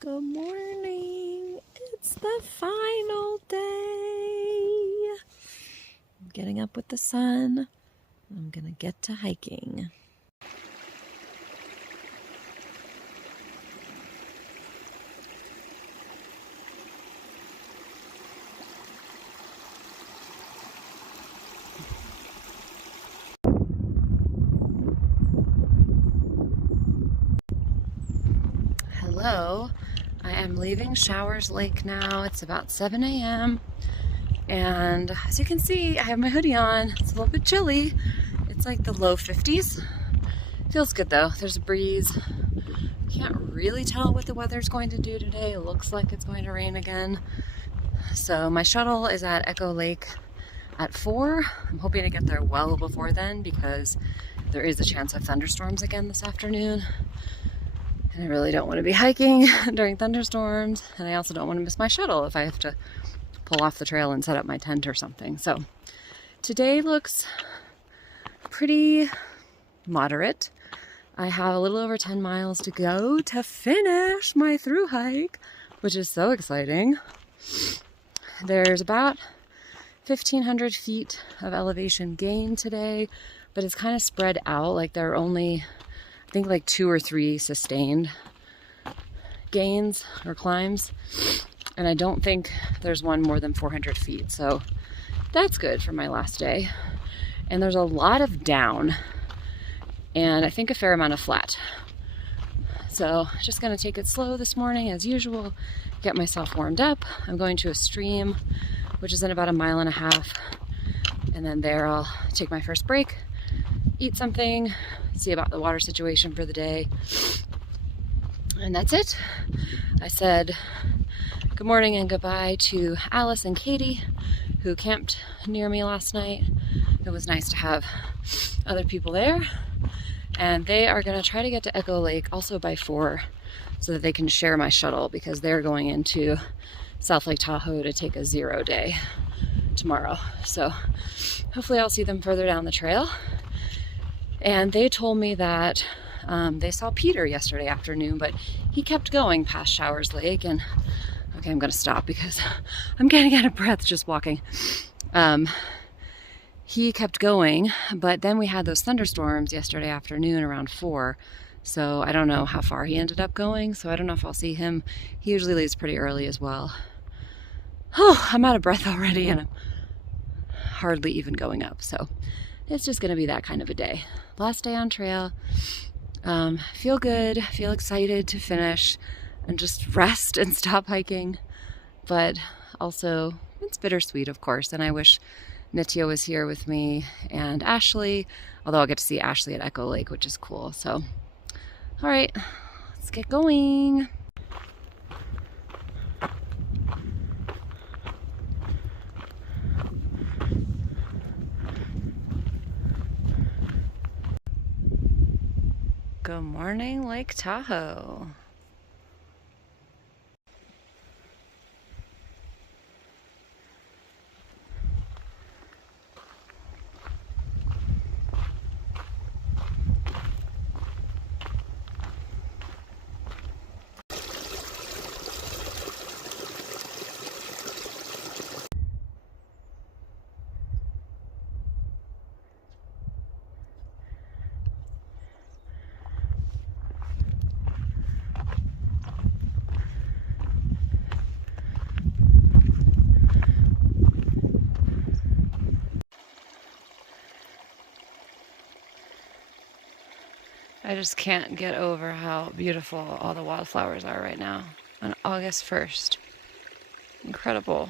Good morning. It's the final day. I'm getting up with the sun. I'm gonna get to hiking. Hello. I am leaving Showers Lake now. It's about 7 a.m. and as you can see, I have my hoodie on. It's a little bit chilly. It's like the low 50s. Feels good though. There's a breeze. Can't really tell what the weather's going to do today. It looks like it's going to rain again. So my shuttle is at Echo Lake at 4. I'm hoping to get there well before then because there is a chance of thunderstorms again this afternoon. And I really don't want to be hiking during thunderstorms. And I also don't want to miss my shuttle if I have to pull off the trail and set up my tent or something. So today looks pretty moderate. I have a little over 10 miles to go to finish my through hike, which is so exciting. There's about 1,500 feet of elevation gain today, but it's kind of spread out. Like there are only, I think like 2 or 3 sustained gains or climbs. And I don't think there's one more than 400 feet. So that's good for my last day. And there's a lot of down and I think a fair amount of flat. So just gonna take it slow this morning as usual, get myself warmed up. I'm going to a stream, which is in about 1.5 miles. And then there I'll take my first break, eat something, see about the water situation for the day. And that's it. I said good morning and goodbye to Alice and Katie, who camped near me last night. It was nice to have other people there. And they are gonna try to get to Echo Lake also by 4 so that they can share my shuttle because they're going into South Lake Tahoe to take a 0 day tomorrow. So hopefully I'll see them further down the trail. And they told me that they saw Peter yesterday afternoon, but he kept going past Showers Lake. And okay, I'm gonna stop because I'm getting out of breath just walking. He kept going, but then we had those thunderstorms yesterday afternoon around 4. So I don't know how far he ended up going. So I don't know if I'll see him. He usually leaves pretty early as well. Oh, I'm out of breath already and I'm hardly even going up. So it's just gonna be that kind of a day. Last day on trail. Feel good, feel excited to finish and just rest and stop hiking. But also it's bittersweet, of course. And I wish Nitya was here with me and Ashley, although I'll get to see Ashley at Echo Lake, which is cool. So, all right, let's get going. Good morning, Lake Tahoe. I just can't get over how beautiful all the wildflowers are right now on August 1st. Incredible.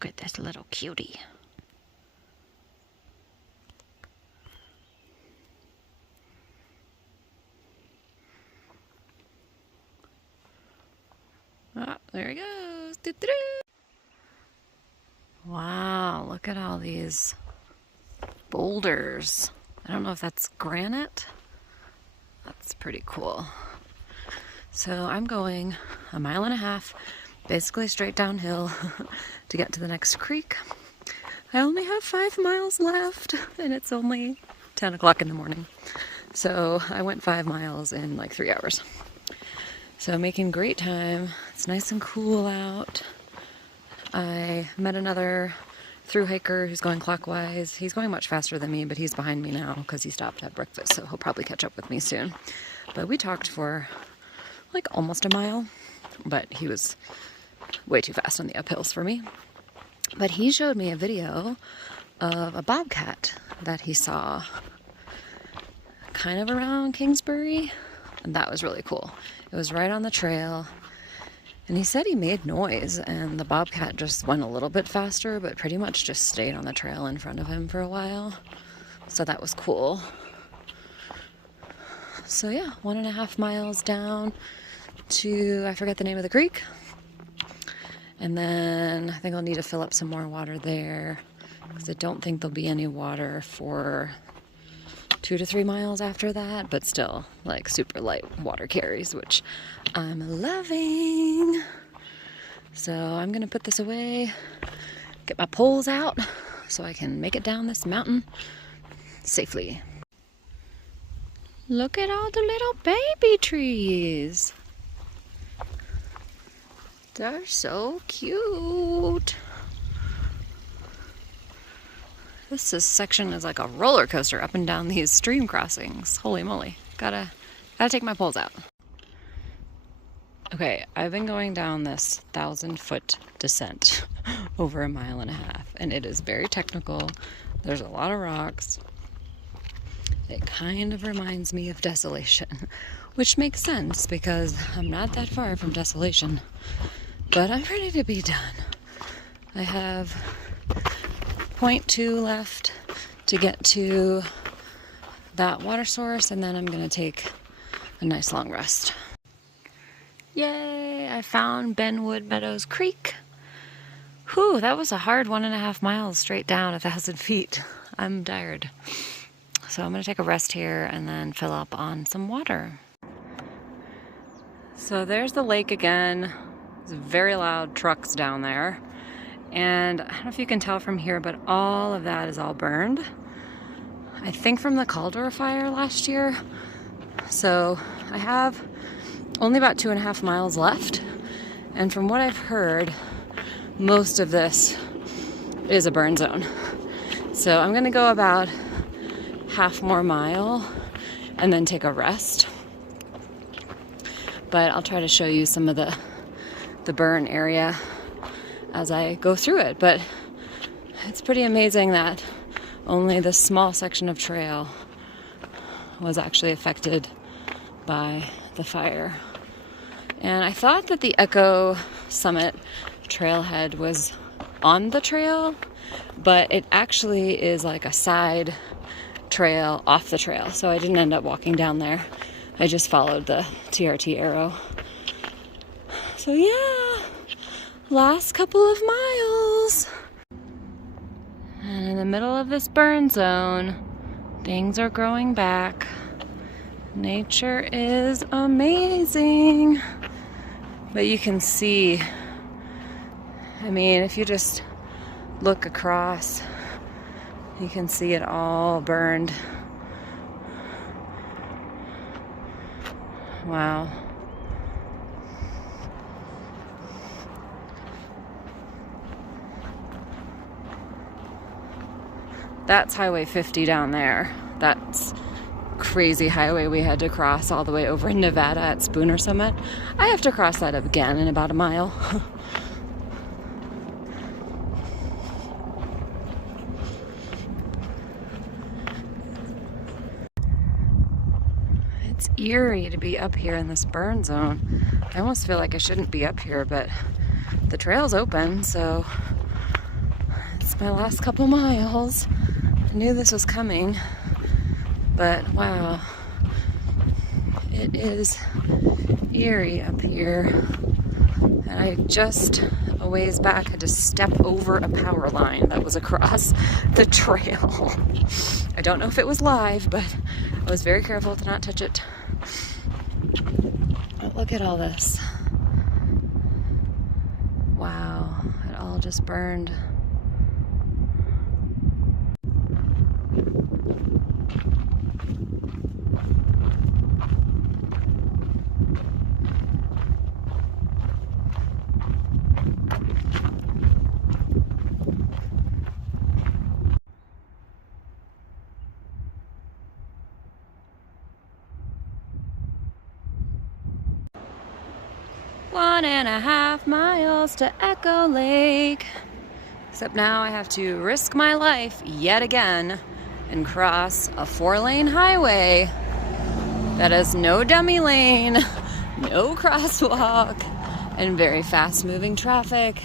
Look at this little cutie. Ah, there he goes. Wow, look at all these boulders. I don't know if that's granite. That's pretty cool. So I'm going 1.5 miles, basically straight downhill to get to the next creek. I only have 5 miles left and it's only 10 o'clock in the morning. So I went 5 miles in like 3 hours. So making great time. It's nice and cool out. I met another through hiker who's going clockwise. He's going much faster than me, but he's behind me now because he stopped at breakfast, so he'll probably catch up with me soon. But we talked for like almost a mile, but he was way too fast on the uphills for me. But he showed me a video of a bobcat that he saw kind of around Kingsbury, and that was really cool. It was right on the trail, and he said he made noise, and the bobcat just went a little bit faster, but pretty much just stayed on the trail in front of him for a while. So that was cool. So yeah, 1.5 miles down to, I forget the name of the creek. And then I think I'll need to fill up some more water there because I don't think there'll be any water for 2 to 3 miles after that, but still like super light water carries, which I'm loving. So I'm gonna put this away, get my poles out so I can make it down this mountain safely. Look at all the little baby trees. They're so cute. This section is like a roller coaster up and down these stream crossings. Holy moly. Gotta take my poles out. Okay, I've been going down this 1,000-foot descent over 1.5 miles, and it is very technical. There's a lot of rocks. It kind of reminds me of Desolation, which makes sense because I'm not that far from Desolation, but I'm ready to be done. I have 0.2 left to get to that water source, and then I'm gonna take a nice long rest. Yay, I found Benwood Meadows Creek. Whew, that was a hard 1.5 miles straight down 1,000 feet. I'm tired. So I'm gonna take a rest here and then fill up on some water. So there's the lake again. There's very loud trucks down there. And I don't know if you can tell from here, but all of that is all burned. I think from the Caldor fire last year. So I have only about 2.5 miles left. And from what I've heard, most of this is a burn zone. So I'm gonna go about half more mile and then take a rest. But I'll try to show you some of the burn area as I go through it. But it's pretty amazing that only this small section of trail was actually affected by the fire. And I thought that the Echo Summit trailhead was on the trail, but it actually is like a side trail off the trail. So I didn't end up walking down there. I just followed the TRT arrow. So yeah, last couple of miles. And in the middle of this burn zone, things are growing back. Nature is amazing. But you can see, I mean, if you just look across, you can see it all burned. Wow. That's Highway 50 down there. That's crazy highway we had to cross all the way over in Nevada at Spooner Summit. I have to cross that again in about a mile. It's eerie to be up here in this burn zone. I almost feel like I shouldn't be up here, but the trail's open, so my last couple miles. I knew this was coming, but wow, it is eerie up here. And I just a ways back had to step over a power line that was across the trail. I don't know if it was live, but I was very careful to not touch it. But look at all this. Wow, it all just burned. One and a half miles to Echo Lake. Except now I have to risk my life yet again and cross a 4-lane highway that has no dummy lane, no crosswalk, and very fast-moving traffic.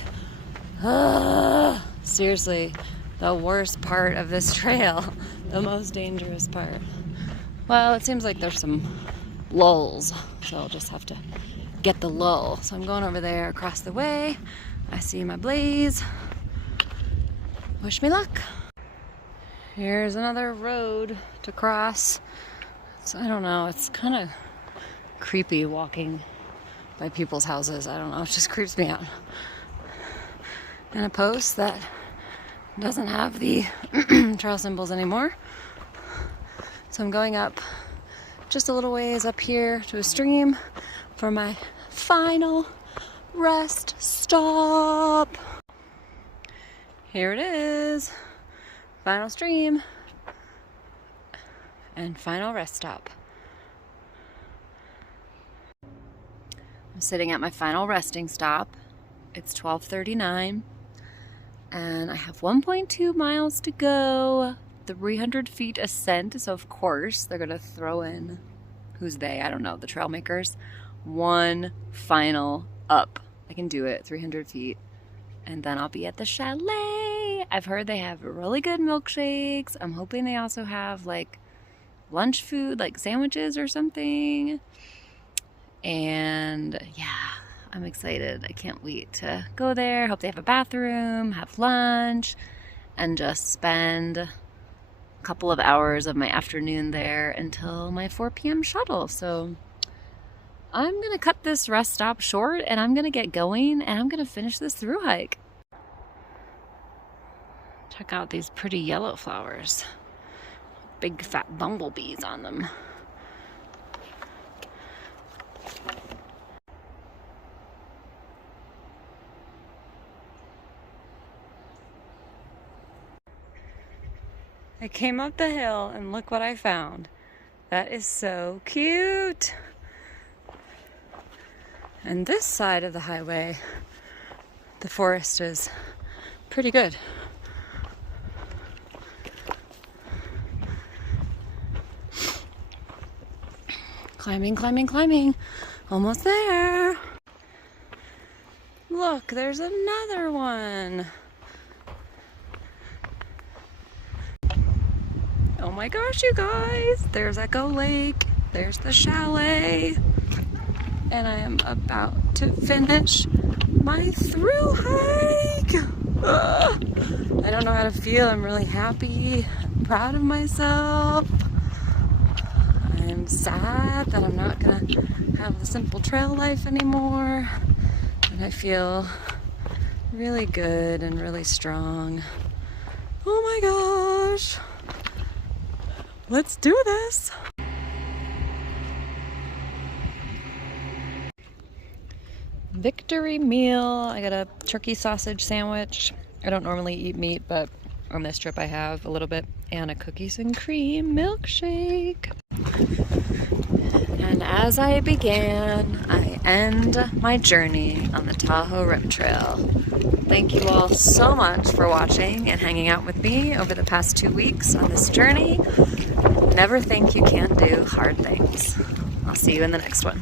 Seriously, the worst part of this trail, the most dangerous part. Well, it seems like there's some lulls, so I'll just have to get the lull. So I'm going over there across the way. I see my blaze. Wish me luck. Here's another road to cross. So I don't know, it's kind of creepy walking by people's houses. I don't know, it just creeps me out. And a post that doesn't have the trail symbols anymore. So I'm going up just a little ways up here to a stream for my final rest stop. Here it is. Final stream and final rest stop. I'm sitting at my final resting stop. It's 12:39 and I have 1.2 miles to go. 300 feet ascent, so of course they're gonna throw in, who's they? I don't know, the trail makers. One final up. I can do it, 300 feet. And then I'll be at the chalet. I've heard they have really good milkshakes. I'm hoping they also have like lunch food, like sandwiches or something. And yeah, I'm excited. I can't wait to go there. Hope they have a bathroom, have lunch, and just spend a couple of hours of my afternoon there until my 4 p.m. shuttle. So I'm gonna cut this rest stop short and I'm gonna get going and I'm gonna finish this through hike. Check out these pretty yellow flowers. Big fat bumblebees on them. I came up the hill and look what I found. That is so cute. And this side of the highway, the forest is pretty good. Climbing, climbing, climbing. Almost there. Look, there's another one. Oh my gosh, you guys. There's Echo Lake. There's the chalet. And I am about to finish my through hike. I don't know how to feel. I'm really happy, proud of myself. I'm sad that I'm not gonna have the simple trail life anymore. And I feel really good and really strong. Oh my gosh. Let's do this. Victory meal. I got a turkey sausage sandwich. I don't normally eat meat, but on this trip I have a little bit, and a cookies and cream milkshake. And as I began, I end my journey on the Tahoe Rim Trail. Thank you all so much for watching and hanging out with me over the past 2 weeks on this journey. Never think you can't do hard things. I'll see you in the next one.